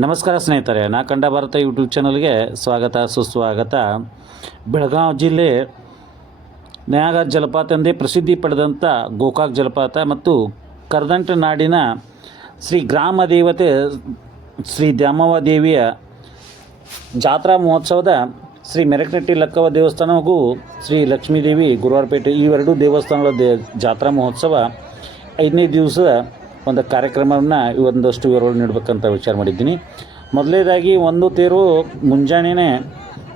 ನಮಸ್ಕಾರ ಸ್ನೇಹಿತರೆ, ನಾ ಕಂಡ ಭಾರತ ಯೂಟ್ಯೂಬ್ ಚಾನಲ್ಗೆ ಸ್ವಾಗತ ಸುಸ್ವಾಗತ. ಬೆಳಗಾವಿ ಜಿಲ್ಲೆ ನಯಾಗರ ಜಲಪಾತ ಎಂದೇ ಪ್ರಸಿದ್ಧಿ ಪಡೆದಂಥ ಗೋಕಾಕ್ ಜಲಪಾತ ಮತ್ತು ಕರ್ದಂಟ ನಾಡಿನ ಶ್ರೀ ಗ್ರಾಮ ದೇವತೆ ಶ್ರೀ ದ್ಯಾಮವ್ವ ದೇವಿಯ ಜಾತ್ರಾ ಮಹೋತ್ಸವದ ಶ್ರೀ ಮೆರಕನಟ್ಟಿ ಲಕ್ಕವ್ವ ದೇವಸ್ಥಾನ ಹಾಗೂ ಶ್ರೀ ಲಕ್ಷ್ಮೀದೇವಿ ಗುರುವಾರಪೇಟೆ ಇವೆರಡೂ ದೇವಸ್ಥಾನಗಳ ಜಾತ್ರಾ ಮಹೋತ್ಸವ 5ನೇ ದಿವಸದ ಒಂದು ಕಾರ್ಯಕ್ರಮವನ್ನು ಒಂದಷ್ಟು ವಿವರಗಳು ನೀಡಬೇಕಂತ ವಿಚಾರ ಮಾಡಿದ್ದೀನಿ. ಮೊದಲನೇದಾಗಿ ಒಂದು ತೇರು ಮುಂಜಾನೆ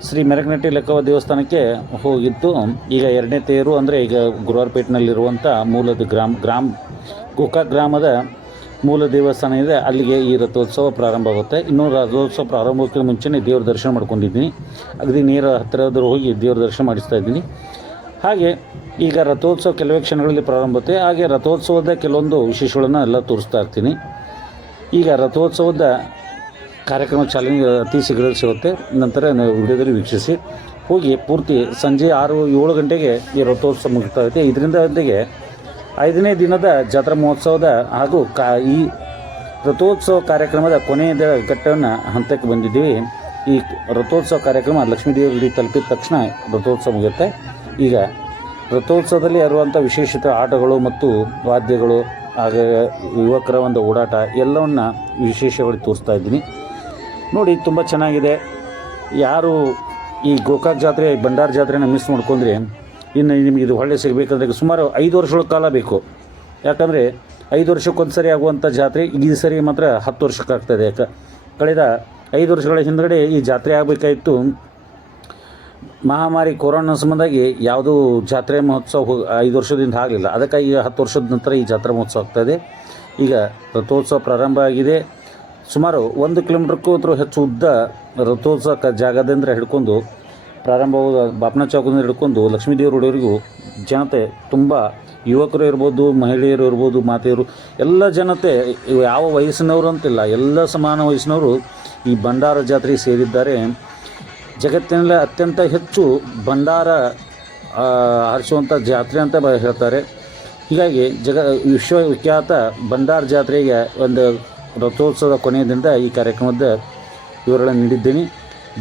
ಶ್ರೀ ಮೆರಕನಟ್ಟಿ ಲಕ್ಕವ್ವ ದೇವಸ್ಥಾನಕ್ಕೆ ಹೋಗಿತ್ತು. ಈಗ 2ನೇ ತೇರು ಅಂದರೆ ಈಗ ಗುರುವಾರಪೇಟೆನಲ್ಲಿರುವಂಥ ಮೂಲದ ಗೋಕಾಕ್ ಗ್ರಾಮದ ಮೂಲ ದೇವಸ್ಥಾನ ಇದೆ, ಅಲ್ಲಿಗೆ ಈ ರಥೋತ್ಸವ ಪ್ರಾರಂಭ ಆಗುತ್ತೆ. ಇನ್ನೂ ರಥೋತ್ಸವ ಪ್ರಾರಂಭಕ್ಕೆ ಮುಂಚೆನೇ ದೇವ್ರ ದರ್ಶನ ಮಾಡ್ಕೊಂಡಿದ್ದೀನಿ. ಅಗದಿ ನೇರ ಹತ್ತಿರದ್ರು ಹೋಗಿ ದೇವ್ರ ದರ್ಶನ ಮಾಡಿಸ್ತಾ ಇದ್ದೀನಿ. ಹಾಗೆ ಈಗ ರಥೋತ್ಸವ ಕೆಲವೇ ಕ್ಷಣಗಳಲ್ಲಿ ಪ್ರಾರಂಭ ಆಗುತ್ತೆ. ಹಾಗೆ ರಥೋತ್ಸವದ ಕೆಲವೊಂದು ವಿಶೇಷಗಳನ್ನು ಎಲ್ಲ ತೋರಿಸ್ತಾ ಇರ್ತೀನಿ. ಈಗ ರಥೋತ್ಸವದ ಕಾರ್ಯಕ್ರಮ ಚಾಲನೆ ಅತಿ ಶೀಘ್ರದಲ್ಲಿ ಸಿಗುತ್ತೆ. ನಂತರ ನಾವು ವಿಡಿಯೋದಲ್ಲಿ ವೀಕ್ಷಿಸಿ ಹೋಗಿ ಪೂರ್ತಿ ಸಂಜೆ 6-7 ಗಂಟೆಗೆ ಈ ರಥೋತ್ಸವ ಮುಗಿತಾ ಇದೆ. ಇದರಿಂದ ಜೊತೆಗೆ 5ನೇ ದಿನದ ಜಾತ್ರಾ ಮಹೋತ್ಸವದ ಹಾಗೂ ಈ ರಥೋತ್ಸವ ಕಾರ್ಯಕ್ರಮದ ಕೊನೆಯ ಘಟ್ಟವನ್ನು ಹಂತಕ್ಕೆ ಬಂದಿದ್ದೀವಿ. ಈ ರಥೋತ್ಸವ ಕಾರ್ಯಕ್ರಮ ಲಕ್ಷ್ಮೀದೇವಿ ತಲುಪಿದ ತಕ್ಷಣ ರಥೋತ್ಸವ ಮುಗಿಯುತ್ತೆ. ಈಗ ರಥೋತ್ಸವದಲ್ಲಿ ಇರುವಂಥ ವಿಶೇಷಿತ ಆಟಗಳು ಮತ್ತು ವಾದ್ಯಗಳು, ಹಾಗೆ ಯುವಕರ ಒಂದು ಓಡಾಟ ಎಲ್ಲವನ್ನು ವಿಶೇಷವಾಗಿ ತೋರಿಸ್ತಾ ಇದ್ದೀನಿ. ನೋಡಿ, ತುಂಬ ಚೆನ್ನಾಗಿದೆ. ಯಾರು ಈ ಗೋಕಾಕ್ ಜಾತ್ರೆ, ಬಂಡಾರ ಜಾತ್ರೆನ ಮಿಸ್ ಮಾಡ್ಕೊಂಡ್ರೆ ಇನ್ನು ನಿಮಗೆ ಇದು ಒಳ್ಳೆ ಸಿಗಬೇಕಂದ್ರೆ ಸುಮಾರು 5 ವರ್ಷಗಳ ಕಾಲ ಬೇಕು. ಯಾಕಂದರೆ 5 ವರ್ಷಕ್ಕೊಂದು ಸರಿ ಆಗುವಂಥ ಜಾತ್ರೆ ಈ ಸರಿ ಮಾತ್ರ 10 ವರ್ಷಕ್ಕಾಗ್ತದೆ. ಕಳೆದ 5 ವರ್ಷಗಳ ಹಿಂದುಗಡೆ ಈ ಜಾತ್ರೆ ಆಗಬೇಕಾಯಿತು. ಮಹಾಮಾರಿ ಕೊರೋನಾ ಸಂಬಂಧಾಗಿ ಯಾವುದೂ ಜಾತ್ರೆ ಮಹೋತ್ಸವ 5 ವರ್ಷದಿಂದ ಆಗಲಿಲ್ಲ. ಅದಕ್ಕಾಗಿ 10 ವರ್ಷದ ನಂತರ ಈ ಜಾತ್ರಾ ಮಹೋತ್ಸವ ಆಗ್ತಾಯಿದೆ. ಈಗ ರಥೋತ್ಸವ ಪ್ರಾರಂಭ ಆಗಿದೆ. ಸುಮಾರು 1 ಕಿಲೋಮೀಟ್ರ್ಗೂ ಹೆಚ್ಚು ಉದ್ದ ರಥೋತ್ಸವ ಜಾಗದಿಂದ ಹಿಡ್ಕೊಂಡು ಪ್ರಾರಂಭವಾದ ಬಾಪನ ಚೌಕದಿಂದ ಹಿಡ್ಕೊಂಡು ಲಕ್ಷ್ಮೀದೇವಿ ರೋಡ್ವರೆಗೂ ಜನತೆ ತುಂಬ, ಯುವಕರು ಇರ್ಬೋದು, ಮಹಿಳೆಯರು ಇರ್ಬೋದು, ಮಾತೆಯರು, ಎಲ್ಲ ಜನತೆ, ಯಾವ ವಯಸ್ಸಿನವರು ಅಂತಿಲ್ಲ, ಎಲ್ಲ ಸಮಾನ ವಯಸ್ಸಿನವರು ಈ ಭಂಡಾರ ಜಾತ್ರೆಗೆ ಸೇರಿದ್ದಾರೆ. ಜಗತ್ತಿನಲ್ಲೇ ಅತ್ಯಂತ ಹೆಚ್ಚು ಭಂಡಾರ ಹರಿಸುವಂಥ ಜಾತ್ರೆ ಅಂತ ಹೇಳ್ತಾರೆ. ಹೀಗಾಗಿ ವಿಶ್ವವಿಖ್ಯಾತ ಭಂಡಾರ ಜಾತ್ರೆಗೆ ಒಂದು ರಥೋತ್ಸವದ ಕೊನೆಯ ದಿನದ ಈ ಕಾರ್ಯಕ್ರಮದ ವಿವರಗಳನ್ನು ನೀಡಿದ್ದೀನಿ.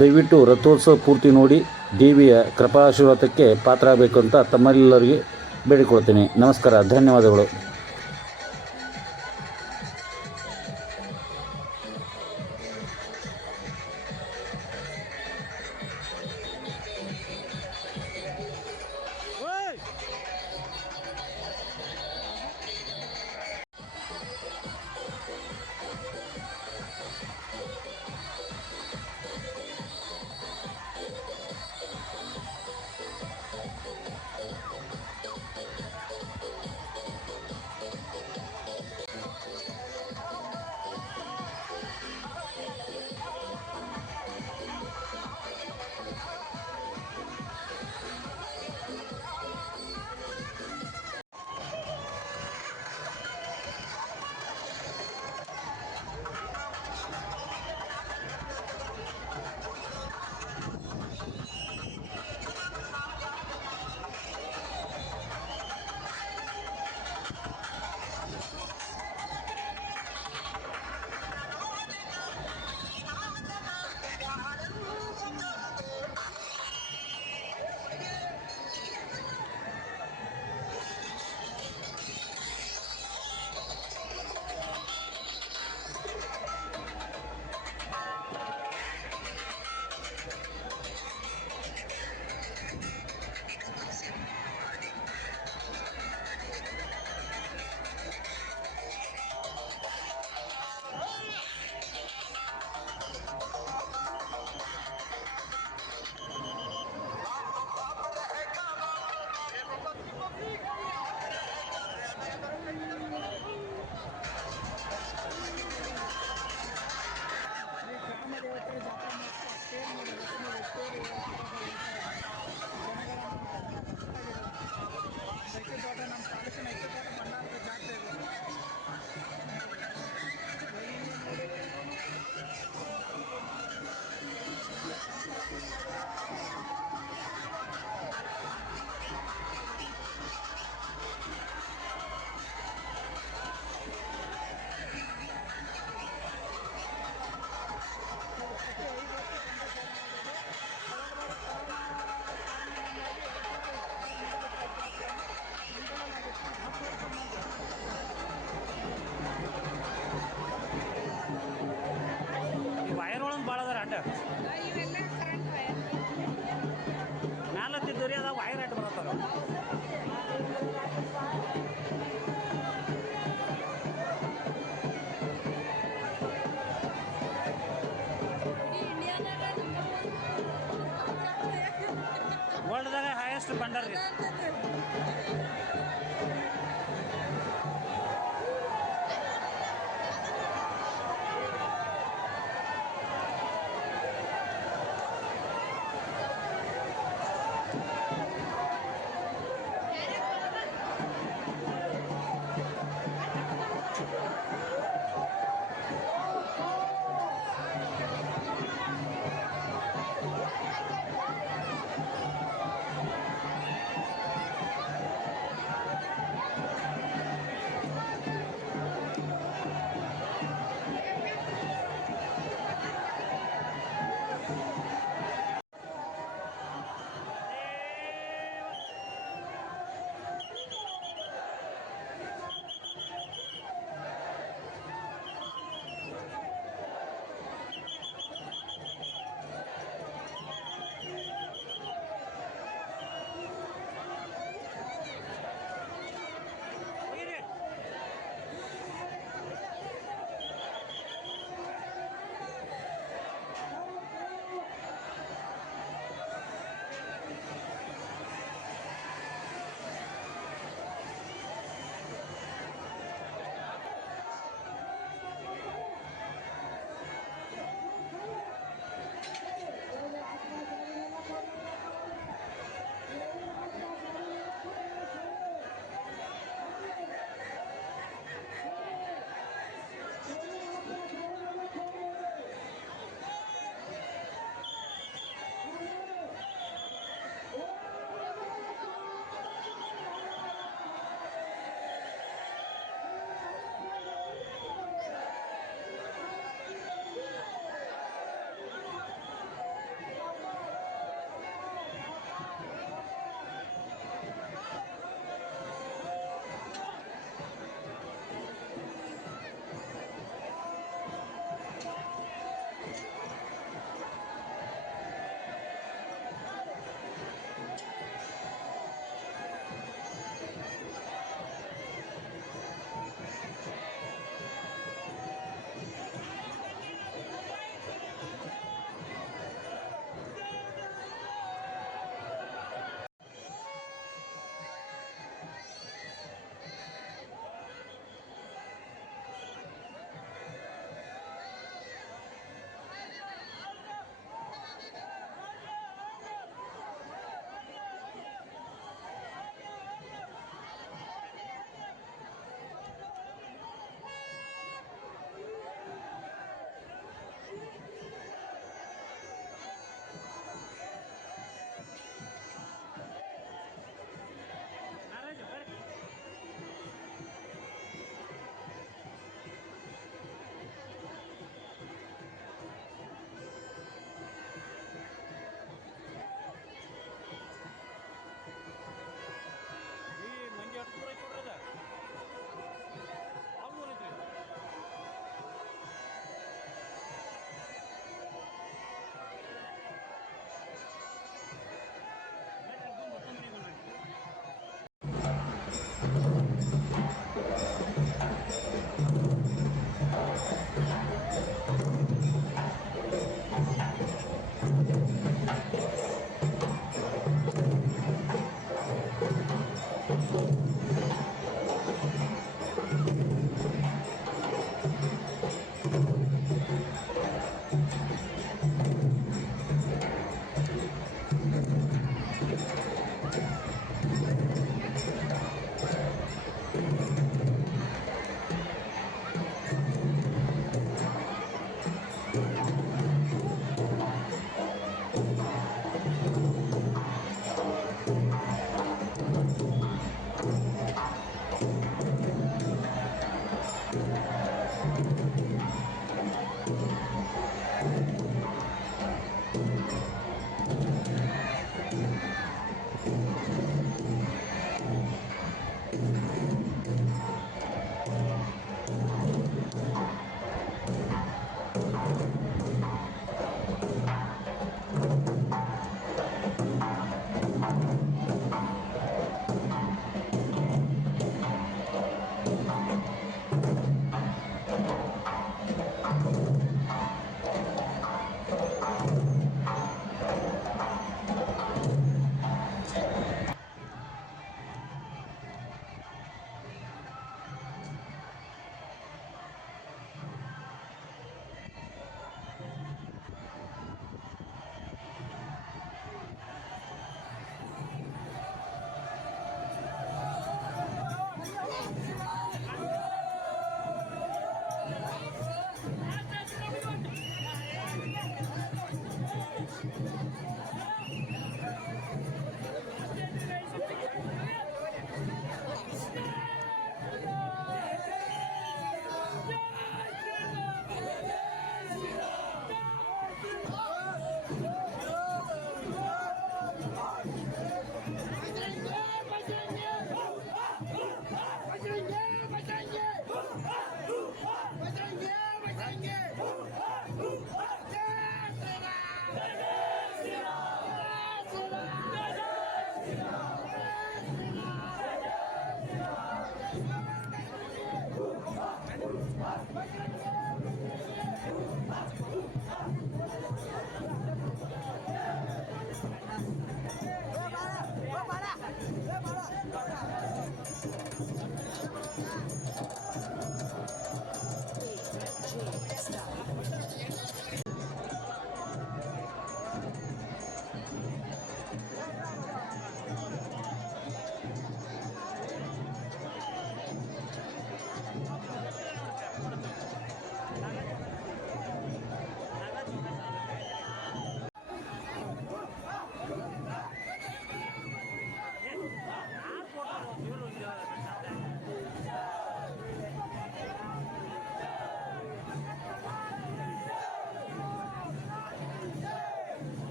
ದಯವಿಟ್ಟು ರಥೋತ್ಸವ ಪೂರ್ತಿ ನೋಡಿ ದೇವಿಯ ಕೃಪಾಶೀರ್ವಾದಕ್ಕೆ ಪಾತ್ರ ಆಗಬೇಕು ಅಂತ ತಮ್ಮೆಲ್ಲರಿಗೆ ಬೇಡಿಕೊಳ್ತೀನಿ. ನಮಸ್ಕಾರ, ಧನ್ಯವಾದಗಳು.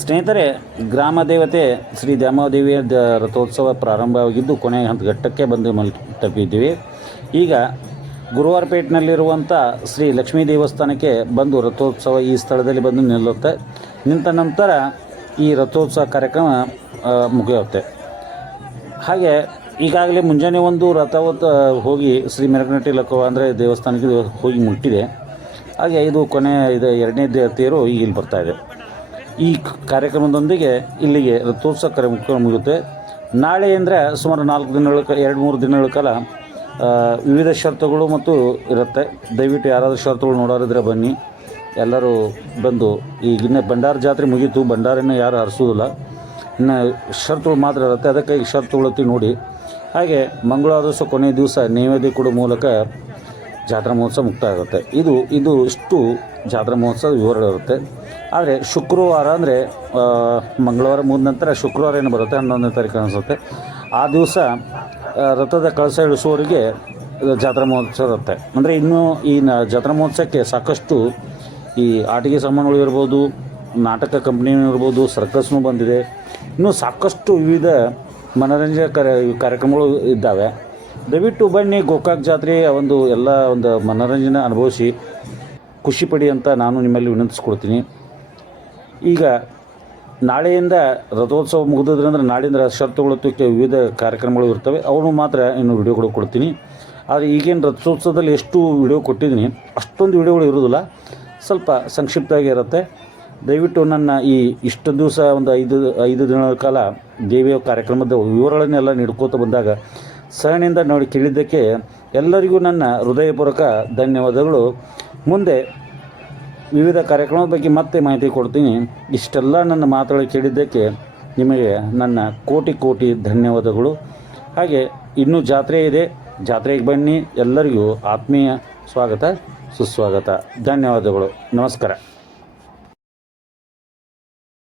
ಸ್ನೇಹಿತರೆ, ಗ್ರಾಮ ದೇವತೆ ಶ್ರೀ ದ್ಯಾಮೋದೇವಿಯ ರಥೋತ್ಸವ ಪ್ರಾರಂಭವಾಗಿದ್ದು ಕೊನೆಯ ಘಟ್ಟಕ್ಕೆ ಬಂದು ತಲುಪಿದ್ದೀವಿ. ಈಗ ಗುರುವಾರಪೇಟೆನಲ್ಲಿರುವಂಥ ಶ್ರೀ ಲಕ್ಷ್ಮೀ ದೇವಸ್ಥಾನಕ್ಕೆ ಬಂದು ರಥೋತ್ಸವ ಈ ಸ್ಥಳದಲ್ಲಿ ಬಂದು ನಿಲ್ಲುತ್ತೆ. ನಿಂತ ನಂತರ ಈ ರಥೋತ್ಸವ ಕಾರ್ಯಕ್ರಮ ಮುಗಿಯುತ್ತೆ. ಹಾಗೆ ಈಗಾಗಲೇ ಮುಂಜಾನೆ ಒಂದು ಹೋಗಿ ಶ್ರೀ ಮೆರಗನಟ್ಟಿ ಲಕ್ಕವ್ವ ಅಂದರೆ ದೇವಸ್ಥಾನಕ್ಕೆ ಹೋಗಿ ಮುಟ್ಟಿದೆ. ಹಾಗೆ ಇದು ಎರಡನೇ ತೇರು ಈಗ ಇಲ್ಲಿ ಬರ್ತಾಯಿದೆ. ಈ ಕಾರ್ಯಕ್ರಮದೊಂದಿಗೆ ಇಲ್ಲಿಗೆ ರಥೋತ್ಸವ ಕಾರ್ಯಕ್ರಮ ಮುಗಿಯುತ್ತೆ. ನಾಳೆ ಅಂದರೆ ಸುಮಾರು 2-3 ದಿನಗಳ ಕಾಲ ವಿವಿಧ ಷರತ್ತುಗಳು ಮತ್ತು ಇರುತ್ತೆ. ದಯವಿಟ್ಟು ಯಾರಾದರೂ ಷರತ್ತುಗಳು ನೋಡೋರಿದ್ರೆ ಬನ್ನಿ, ಎಲ್ಲರೂ ಬಂದು. ಈಗಿನ್ನ ಭಂಡಾರ ಜಾತ್ರೆ ಮುಗೀತು, ಭಂಡಾರನ್ನು ಯಾರು ಹರಿಸೋದಿಲ್ಲ, ಇನ್ನು ಷರತ್ತುಗಳು ಮಾತ್ರ ಇರುತ್ತೆ. ಅದಕ್ಕೆ ಈ ಷರತ್ತುಗಳು ನೋಡಿ. ಹಾಗೆ ಮಂಗಳವಾರ ದಿವಸ ಕೊನೆಯ ದಿವಸ ನೈವೇದ್ಯ ಕೊಡೋ ಮೂಲಕ ಜಾತ್ರಾ ಮಹೋತ್ಸವ ಮುಕ್ತಾಯ ಆಗುತ್ತೆ. ಇದು ಇಷ್ಟು ಜಾತ್ರಾ ಮಹೋತ್ಸವ ವಿವರ ಇರುತ್ತೆ. ಆದರೆ ಶುಕ್ರವಾರ ಅಂದರೆ ಮಂಗಳವಾರ ಮುಗಿದ ನಂತರ ಶುಕ್ರವಾರ ಏನು ಬರುತ್ತೆ 11ನೇ ತಾರೀಕು ಅನಿಸುತ್ತೆ, ಆ ದಿವಸ ರಥದ ಕಳಸ ಇಳಿಸುವವರಿಗೆ ಜಾತ್ರಾ ಮಹೋತ್ಸವ ಇರುತ್ತೆ. ಅಂದರೆ ಇನ್ನೂ ಈ ಜಾತ್ರಾ ಮಹೋತ್ಸವಕ್ಕೆ ಸಾಕಷ್ಟು ಈ ಆಟಿಕೆ ಸಾಮಾನುಗಳು ಇರ್ಬೋದು, ನಾಟಕ ಕಂಪ್ನಿನೂ ಇರ್ಬೋದು, ಸರ್ಕಸ್ನೂ ಬಂದಿದೆ. ಇನ್ನೂ ಸಾಕಷ್ಟು ವಿವಿಧ ಮನೋರಂಜನೆ ಕಾರ್ಯಕ್ರಮಗಳು ಇದ್ದಾವೆ. ದಯವಿಟ್ಟು ಬನ್ನಿ, ಗೋಕಾಕ್ ಜಾತ್ರೆ ಎಲ್ಲ ಮನೋರಂಜನೆ ಅನುಭವಿಸಿ ಖುಷಿ ಪಡಿ ಅಂತ ನಾನು ನಿಮ್ಮಲ್ಲಿ ವಿನಂತಿಸ್ಕೊಡ್ತೀನಿ. ಈಗ ನಾಳೆಯಿಂದ ರಥೋತ್ಸವ ಮುಗಿದ್ರಂದ್ರೆ ನಾಳೆಯಿಂದ ಷರತ್ತುಗಳು ವಿವಿಧ ಕಾರ್ಯಕ್ರಮಗಳು ಇರ್ತವೆ, ಅವನು ಮಾತ್ರ ಇನ್ನು ವಿಡಿಯೋಗಳು ಕೊಡ್ತೀನಿ. ಆದರೆ ಈಗೇನು ರಥೋತ್ಸವದಲ್ಲಿ ಎಷ್ಟು ವಿಡಿಯೋ ಕೊಟ್ಟಿದ್ದೀನಿ ಅಷ್ಟೊಂದು ವಿಡಿಯೋಗಳು ಇರೋದಿಲ್ಲ, ಸ್ವಲ್ಪ ಸಂಕ್ಷಿಪ್ತವಾಗಿ ಇರುತ್ತೆ. ದಯವಿಟ್ಟು ನನ್ನ ಇಷ್ಟು ದಿವಸ ಒಂದು 5 ದಿನಗಳ ಕಾಲ ದೇವಿಯ ಕಾರ್ಯಕ್ರಮದ ವಿವರಗಳನ್ನೆಲ್ಲ ನೀಡ್ಕೋತ ಬಂದಾಗ ಸಹನೆಯಿಂದ ನೋಡಿ ಕೇಳಿದ್ದಕ್ಕೆ ಎಲ್ಲರಿಗೂ ನನ್ನ ಹೃದಯಪೂರ್ವಕ ಧನ್ಯವಾದಗಳು. ಮುಂದೆ ವಿವಿಧ ಕಾರ್ಯಕ್ರಮದ ಬಗ್ಗೆ ಮತ್ತೆ ಮಾಹಿತಿ ಕೊಡ್ತೀನಿ. ಇಷ್ಟೆಲ್ಲ ನನ್ನ ಮಾತುಗಳು ಕೇಳಿದ್ದಕ್ಕೆ ನಿಮಗೆ ನನ್ನ ಕೋಟಿ ಧನ್ಯವಾದಗಳು. ಹಾಗೆ ಇನ್ನೂ ಜಾತ್ರೆ ಇದೆ, ಜಾತ್ರೆಗೆ ಬನ್ನಿ. ಎಲ್ಲರಿಗೂ ಆತ್ಮೀಯ ಸ್ವಾಗತ, ಸುಸ್ವಾಗತ. ಧನ್ಯವಾದಗಳು. ನಮಸ್ಕಾರ.